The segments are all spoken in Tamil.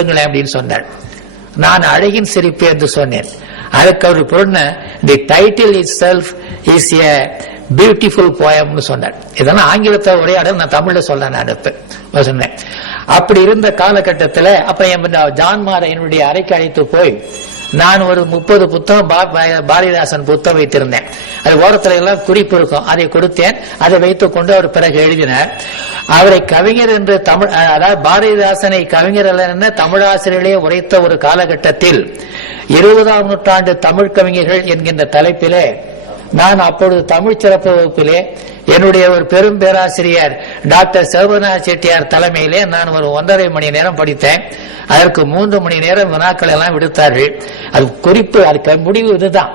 அப்படின்னு சொன்னார். நான் அழகின் சிரிப்பு என்று சொன்னேன். அதுக்கு அவர் பொருள் the title is self is a beautiful போயம்னு சொன்னார். இதெல்லாம் ஆங்கிலத்தை உரையாட நான் தமிழ்ல சொன்னேன். அப்படி இருந்த காலகட்டத்தில் அப்ப ஜான்மார என்னுடைய அறைக்கு அழைத்து போய் நான் ஒரு 30 புத்தகம் பாரதிதாசன் புத்தகம் வைத்திருந்தேன். அது ஓரத்துல எல்லாம் குறிப்பு இருக்கும், அதை கொடுத்தேன். அதை வைத்துக் கொண்டு அவர் பிறகு எழுதினார். அவரை கவிஞர் என்று தமிழ், அதாவது பாரதிதாசனை கவிஞர் அல்ல என தமிழாசிரியர்களே உரைத்த ஒரு காலகட்டத்தில் 20ஆம் நூற்றாண்டு தமிழ் கவிஞர்கள் என்கின்ற தலைப்பிலே நான் அப்பொழுது தமிழ் சிறப்பு வகுப்பிலே என்னுடைய ஒரு பெரும் பேராசிரியர் டாக்டர் சிவநாத செட்டியார் தலைமையிலே நான் ஒரு 1.5 மணி நேரம் படித்தேன். அதற்கு 3 மணி நேரம் வினாக்கள் எல்லாம் விடுத்தார்கள். அது குறிப்பு, அதுக்கு முடிவு இதுதான்.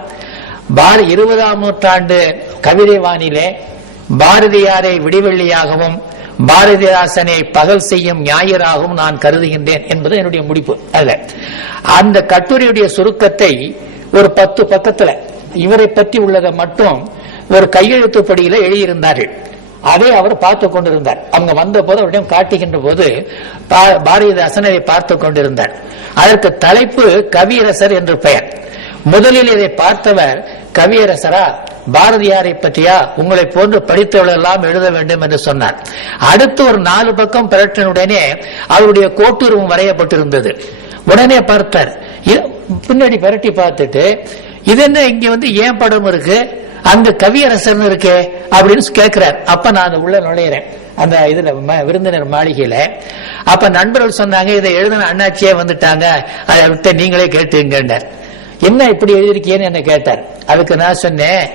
20ஆம் நூற்றாண்டு கவிதை வானிலே பாரதியாரை விடிவெள்ளியாகவும் பாரதிதாசனை பகல் செய்யும் ஞாயிறாகவும் நான் கருதுகின்றேன் என்பது என்னுடைய முடிப்பு. அதுல அந்த கட்டுரையுடைய சுருக்கத்தை ஒரு 10 பக்கத்துல இவரை பற்றி உள்ளதை மட்டும் ஒரு கையெழுத்துப்படியில எழுதியிருந்தார்கள். அதை அவர் பார்த்து கொண்டிருந்தார். அவங்க வந்த போது அவரிடம் காட்டுகின்ற போது பாரதிதாசன் அதை பார்த்து கொண்டிருந்தார். அதற்கு தலைப்பு கவியரசர் என்று பெயர். முதலில் இதை பார்த்தவர் கவியரசரா, பாரதியாரை பற்றியா, உங்களை போன்று படித்தவர்கள் எல்லாம் எழுத வேண்டும் என்று சொன்னார். அடுத்து ஒரு 4 பக்கம் பிரட்டனுடனே அவருடைய கோட்டுருவம் வரையப்பட்டிருந்தது. உடனே பார்த்தார். பின்னாடி பிரட்டி பார்த்துட்டு இது என்ன இங்க ஏன் படம் இருக்கு, அங்க கவியரசன் இருக்கு அப்படின்னு கேட்கிறார். அப்ப நான் உள்ள நுழையிறேன் அந்த இதுல விருந்தினர் மாளிகையில. அப்ப நண்பர்கள் சொன்னாங்க, இதை எழுதின அண்ணாச்சியே வந்துட்டாங்க, அதை விட்டு நீங்களே கேட்டுங்கன்னார். என்ன இப்படி எழுதிருக்கீன்னு என்ன கேட்டார். அதுக்கு நான் சொன்னேன்,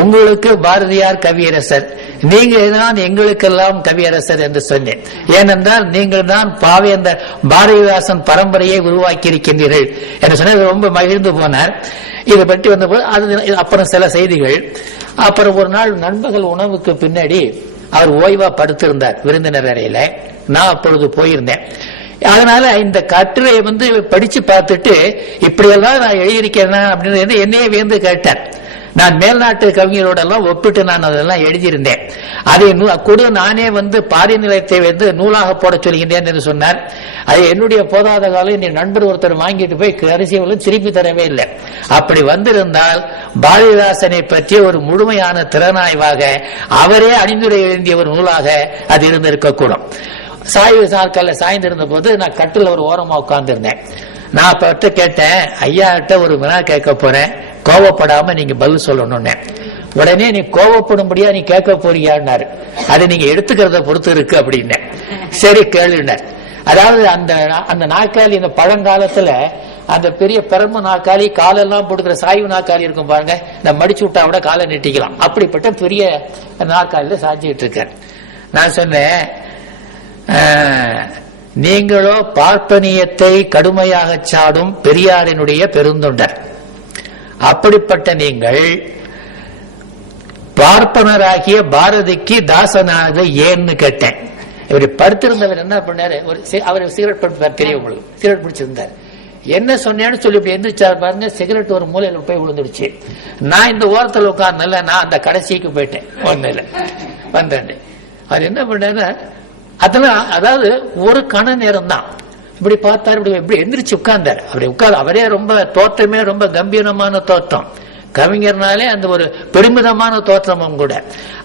உங்களுக்கு பாரதியார் கவியரசர், நீங்க தான் எங்களுக்கெல்லாம் கவியரசர் என்று சொன்னேன். ஏனென்றால் நீங்கள் தான் பாவேந்தர் பாரதிதாசன் பரம்பரையை உருவாக்கி இருக்கின்றீர்கள் என்று சொன்ன ரொம்ப மகிழ்ந்து போனார். இதை பற்றி வந்தபோது அது அப்புறம் சில செய்திகள். அப்புறம் ஒரு நாள் நண்பகல் உணவுக்கு பின்னாடி அவர் ஓய்வா படுத்திருந்தார் விருந்தினர் அறையில. நான் அப்பொழுது போயிருந்தேன். அதனால இந்த கட்டுரையை படிச்சு பார்த்துட்டு இப்படியெல்லாம் நான் எழுதியிருக்கேன் அப்படின்னு என்னையே வியந்து கேட்டார். நான் மேல்நாட்டு கவிஞரோட எல்லாம் ஒப்பிட்டு நான் அதெல்லாம் எழுதியிருந்தேன். அதை கூட நானே பாரி நிலையத்தை நூலாக போட சொல்கின்றேன் என்று சொன்னார். அது என்னுடைய போதாத காலம் என் நண்பர் ஒருத்தர் வாங்கிட்டு போய் கரிசியவர்களும் திருப்பி தரவே இல்லை. அப்படி வந்திருந்தால் பாரதிதாசனை பற்றிய ஒரு முழுமையான திறனாய்வாக அவரே அணிந்துரை எழுதிய ஒரு நூலாக அது இருந்திருக்கக்கூடும். சாய்வு சார்கல்ல சாய்ந்திருந்த போது நான் கட்டில் ஒரு ஓரமா உட்கார்ந்து இருந்தேன். நான் அப்ப கேட்டேன், ஐயா கிட்ட ஒரு வினா கேட்க போறேன், கோவப்படாம நீங்க பதில் சொல்லணும்னு. உடனே நீ கோவப்படும்படியா நீ கேட்க போறியான்னாரு. அது நீங்க எடுத்துக்கிறத பொறுத்து இருக்கு அப்படின்னு. சரி கேளுனார். அதாவது அந்த நாற்காலி, இந்த பழங்காலத்துல அந்த பெரிய பெரம்பு நாற்காலி, காலெல்லாம் போட்டுக்கிற சாய்வு நாற்காலி இருக்கும் பாருங்க, இந்த மடிச்சு விட்டா கூட காலை நெட்டிக்கலாம். அப்படிப்பட்ட பெரிய நாற்காலியில சாஞ்சிட்டு இருக்கார். நான் சொன்னேன், நீங்களோ பார்ப்பனியத்தை கடுமையாக சாடும் பெரியாரினுடைய பெருந்தொண்டர். அப்படிப்பட்ட நீங்கள் பார்ப்பனராகிய பாரதிக்கு தாசனாக ஏன்னு கேட்டேன். இவர் படுத்திருந்தவர் என்ன பண்ணாரு, அவர் சிகரெட் படுத்தார், பெரியவங்களுக்கு சிகரெட் பிடிச்சிருந்தார். என்ன சொன்னேன்னு சொல்லி இப்படி எந்திரிச்சார் பாருங்க, சிகரெட் ஒரு மூலையில போய் விழுந்துடுச்சு. நான் இந்த ஓரத்தில் உட்கார்ந்தல, நான் அந்த கடைசிக்கு போயிட்டேன். ஒன்னுல வந்தேன். அவர் என்ன பண்ணாரு, அதெல்லாம் அதாவது ஒரு கண நேரம் தான் இப்படி பார்த்தாரு, இப்படி எந்திரிச்சு உட்கார்ந்தார். அப்படி உட்கார்ந்து அவரே ரொம்ப தோற்றமே ரொம்ப கம்பீரமான தோற்றம். கவிஞர்னாலே அந்த ஒரு பெருமிதமான தோற்றமும் கூட.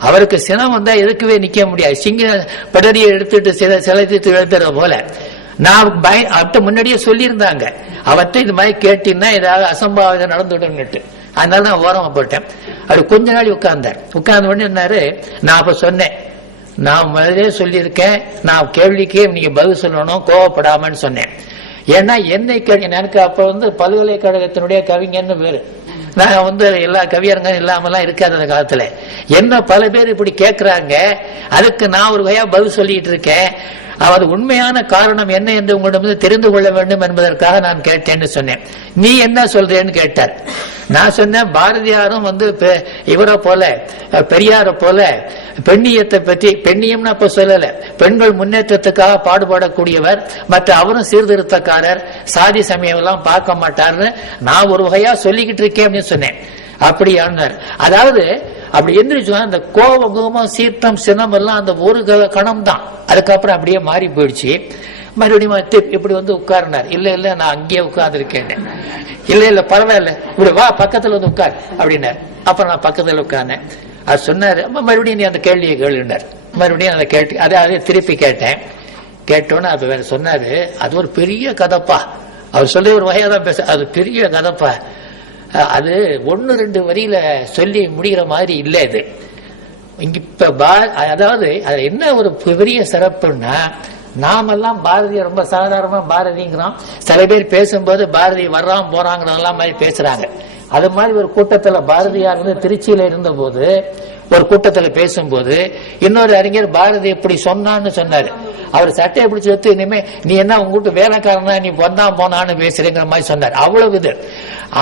அவருக்கு சினம் வந்தா எதுக்கவே நிக்க முடியாது. சிங்க படரியை எடுத்துட்டு சிலைத்து எழுதுற போல. நான் அவர்கிட்ட முன்னாடியே சொல்லியிருந்தாங்க, அவர்கிட்ட இது மாதிரி கேட்டீங்கன்னா ஏதாவது அசம்பாவிதம் நடந்துடும்னுட்டு. அதனால நான் ஓரமா போட்டேன். அவர் கொஞ்ச நாள் உட்கார்ந்தார். உட்கார்ந்த உடனே என்னாரு, நான் அப்ப சொன்னேன், நான் முதலே சொல்லியிருக்கேன், நான் கேள்விக்கே நீங்க பதில் சொல்லணும், கோவப்படாமன்னு சொன்னேன். ஏன்னா என்னை எனக்கு அப்ப பல்கலைக்கழகத்தினுடைய கவிஞன்னு பேரு. நான் எல்லா கவியரங்க இல்லாமலாம் இருக்காது அந்த காலத்துல. என்ன பல பேர் இப்படி கேட்கிறாங்க, அதுக்கு நான் ஒரு வகையா பதில் சொல்லிட்டு இருக்கேன். அது உண்மையான காரணம் என்ன என்று உங்களிடம் தெரிந்து கொள்ள வேண்டும் என்பதற்காக நான் கேட்டேன்னு சொன்னேன். நீ என்ன சொல்றேன்னு கேட்டார். நான் சொன்னேன், பாரதியாரும் இவரை போல பெரியாரை போல பெண்ணியத்தை பற்றி, பெண்ணியம்னு அப்ப சொல்லல, பெண்கள் முன்னேற்றத்துக்காக பாடுபடக்கூடியவர், மற்ற அவரும் சீர்திருத்தக்காரர், சாதி சமயம் எல்லாம் பார்க்க மாட்டார்னு நான் ஒரு வகையா சொல்லிக்கிட்டு இருக்கேன் அப்படின்னு சொன்னேன். அப்படி ஆனார். அதாவது அப்படி எந்திரிச்சு அந்த கோபம் சீர்த்தம் சினம் எல்லாம் அந்த ஒரு கணம் தான். அதுக்கப்புறம் அப்படியே மாறி போயிடுச்சு. மறுபடியும் இப்படி வந்து உட்கார்னார். இல்ல இல்ல நான் அங்கேயே உட்கார்ந்து இருக்கேன். இல்ல இல்ல பரவாயில்ல, இப்படி வா பக்கத்துல வந்து உட்கார் அப்படின்னார். அப்ப நான் பக்கத்துல உட்கார்ந்தேன். அது சொன்னாரு, மறுபடியும் நீ அந்த கேள்வியை கேளுனார். மறுபடியும் அதை கேட்டு அதை திருப்பி கேட்டேன். கேட்டோன்னு அது சொன்னாரு, அது ஒரு பெரிய கதைப்பா. அவர் சொல்லி ஒரு வகையாதான் பேச, அது பெரிய கதைப்பா. அது 1-2 வரியில சொல்லி முடிகிற மாதிரி இல்ல. இது இப்ப அதாவது அது என்ன ஒரு பெரிய சிறப்புன்னா, நாமெல்லாம் பாரதிய ரொம்ப சாதாரணமா பாரதிங்கிறோம். சில பேர் பேசும்போது பாரதி வர்றான் போறாங்கிறதெல்லாம் மாதிரி பேசுறாங்க. அது மாதிரி ஒரு கூட்டத்துல பாரதியார் வந்து திருச்சியில இருந்த போது ஒரு கூட்டத்துல பேசும்போது இன்னொரு அறிஞர் பாரதி இப்படி சொன்னான்னு சொன்னாரு. அவர் சட்டையை பிடிச்சி எடுத்து, இனிமே நீ என்ன உங்க வீட்டு வேலைக்காரனா, நீ போனான்னு பேசுறேங்கிற மாதிரி சொன்னார். அவ்வளவு இது.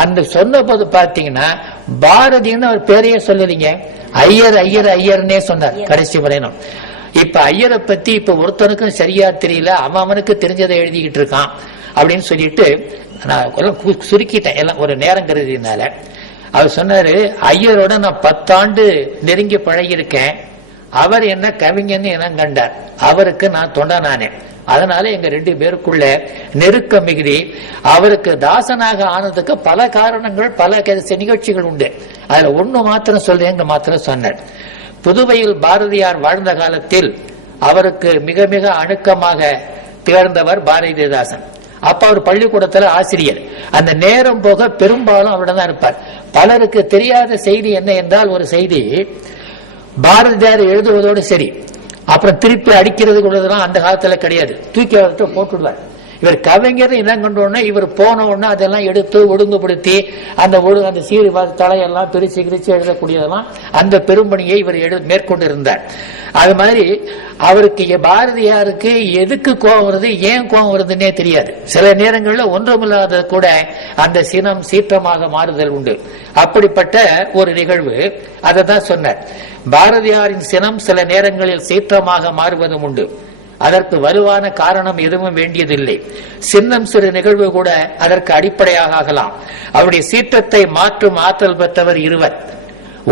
அந்த சொன்ன போது பாத்தீங்கன்னா பாரதின்னு அவர் பேரையே சொல்லலீங்க, ஐயர் ஐயர் ஐயர்னே சொன்னார் கடைசி வரையிலும். இப்ப ஐயரை பத்தி இப்ப ஒருத்தனுக்கும் சரியா தெரியல, அவனுக்கு தெரிஞ்சதை எழுதிக்கிட்டு இருக்கான் அப்படின்னு சொல்லிட்டு நான் சுருக்கிட்டேன் எல்லாம் ஒரு நேரம் கருதினால. அவர் சொன்னாரு, ஐயரோட நான் 10 ஆண்டு நெருங்கி பழகியிருக்கேன். அவர் என்ன கவிஞன்னு இனம் கண்டார், அவருக்கு நான் தொண்டனானேன். அதனால எங்க 2 பேருக்குள்ள நெருக்க மிகுதி. அவருக்கு தாசனாக ஆனதுக்கு பல காரணங்கள், பல நிகழ்ச்சிகள் உண்டு. அதுல ஒண்ணு மாத்திரம் சொல்றேங்க மாத்திரம் சொன்னார். புதுவையில் பாரதியார் வாழ்ந்த காலத்தில் அவருக்கு மிக மிக அணுக்கமாக திகழ்ந்தவர் பாரதிதாசன். அப்ப அவர் பள்ளிக்கூடத்துல ஆசிரியர். அந்த நேரம் போக பெரும்பாலும் அவரிடம் தான் இருப்பார். பலருக்கு தெரியாத செய்தி என்ன என்றால், ஒரு செய்தி பாரதியார் எழுதுவதோடு சரி, அப்புறம் திருப்பி அடிக்கிறது உள்ளதெல்லாம் அந்த காலத்துல கிடையாது, தூக்கி அவர்கிட்ட போட்டுடுவார். இவர் கவிஞர் இனம் கொண்டோன்னா இவர் போன உடனே அதெல்லாம் எடுத்து ஒழுங்குபடுத்தி அந்த சீரி தலையெல்லாம் பிரிச்சு கிரிச்சு எழுதக்கூடியதெல்லாம் அந்த பெரும்பணியை இவர் மேற்கொண்டிருந்தார். அது மாதிரி அவருக்கு பாரதியாருக்கு எதுக்கு கோபம் வருது, ஏன் கோபம் வருதுன்னே தெரியாது. சில நேரங்களில் ஒன்றுமில்லாத கூட அந்த சினம் சீற்றமாக மாறுதல் உண்டு. அப்படிப்பட்ட ஒரு நிகழ்வு அதை தான் சொன்னார். பாரதியாரின் சினம் சில நேரங்களில் சீற்றமாக மாறுவதும் உண்டு. அதற்கு வலுவான காரணம் எதுவும் வேண்டியதில்லை. சின்னம் சிறு நிகழ்வு கூட அதற்கு அடிப்படையாக ஆகலாம். அவருடைய சீற்றத்தை மாற்றும் ஆற்றல் பெற்றவர் இருவர்.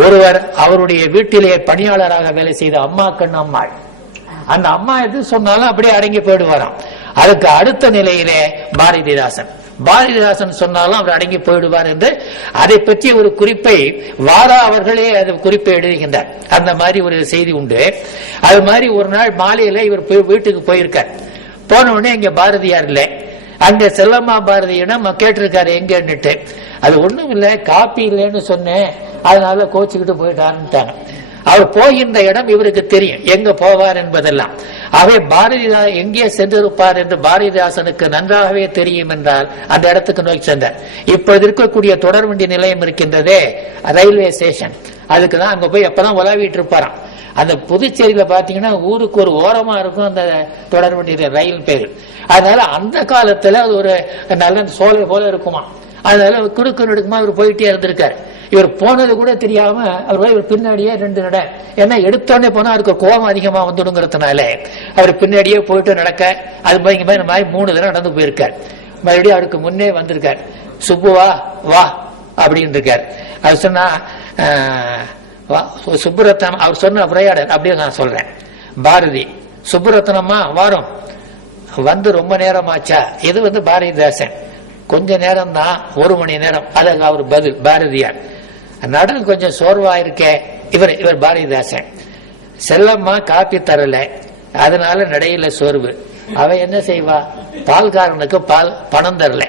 ஒருவர் அவருடைய வீட்டிலே பணியாளராக வேலை செய்த அம்மா கண் அம்மாள். அந்த அம்மா எது சொன்னாலும் அப்படியே அடங்கி போயிடுவாராம். அதுக்கு அடுத்த நிலையிலே பாரதிதாசன் சொன்னாலும் அவர் அடங்கி போயிடுவார் என்று அதை பற்றி ஒரு குறிப்பை வாரா அவர்களே அது குறிப்பை எழுதுகின்றார். அந்த மாதிரி ஒரு செய்தி உண்டு. அது மாதிரி ஒரு நாள் மாலையில இவர் வீட்டுக்கு போயிருக்கார். போன உடனே இங்க பாரதியார் இல்லை. அங்க செல்லம்மா பாரதியிடம் கேட்டிருக்காரு எங்கன்னுட்டு. அது ஒண்ணும் இல்லை, காப்பி இல்லைன்னு சொன்னேன், அதனால கோச்சுக்கிட்டு போயிட்டாருன்னுட்டாங்க. அவர் போகின்ற இடம் இவருக்கு தெரியும், எங்க போவார் என்பதெல்லாம். அவை பாரதிதாசன் எங்கே சென்றிருப்பார் என்று பாரதிதாசனுக்கு நன்றாகவே தெரியும் என்றால் அந்த இடத்துக்கு நோக்கி சென்றார். இப்பொழுது இருக்கக்கூடிய தொடர்வண்டி நிலையம் இருக்கின்றதே, ரயில்வே ஸ்டேஷன், அதுக்குதான் அங்க போய் எப்பதான் உலாவிட்டு இருப்பாராம். அந்த புதுச்சேரியில பாத்தீங்கன்னா ஊருக்கு ஒரு ஓரமா இருக்கும் அந்த தொடர்வண்டி ரயில் பேரு. அதனால அந்த காலத்துல அது ஒரு நல்ல சோலை போல இருக்குமா. அதனால குறுக்கு நெடுக்குமா இவர் போயிட்டே இருந்திருக்காரு. இவர் போனது கூட தெரியாம இவர் பின்னாடியே 2 நட, ஏன்னா எடுத்தோடனே போனா அவருக்கு கோபம் அதிகமா வந்துடுங்கிறதுனால அவர் பின்னாடியே போயிட்டு நடக்க, அது மாதிரி 3 தடவை நடந்து போயிருக்கார். மறுபடியும் அவருக்கு முன்னே வந்திருக்கார். சுப்புவா வா அப்படின்னு இருக்கார். அது சொன்னா சுப்புரத்னம் அவர் சொன்ன உரையாடல் அப்படியே நான் சொல்றேன். பாரதி, சுப்புரத்னம்மா வாரம் வந்து ரொம்ப நேரம் ஆச்சா? இது பாரதிதாசன், கொஞ்ச நேரம் தான், 1 மணி நேரம். அதுக்கு அவர் பதில் பாரதியார், நடுவு கொஞ்சம் சோர்வா இருக்கே. இவர் பாரதிதாசன், செல்லம்மா காப்பி தரல, அதனால நடையில சோர்வு. அவ என்ன செய்வா, பால்காரனுக்கு பணம் தரல,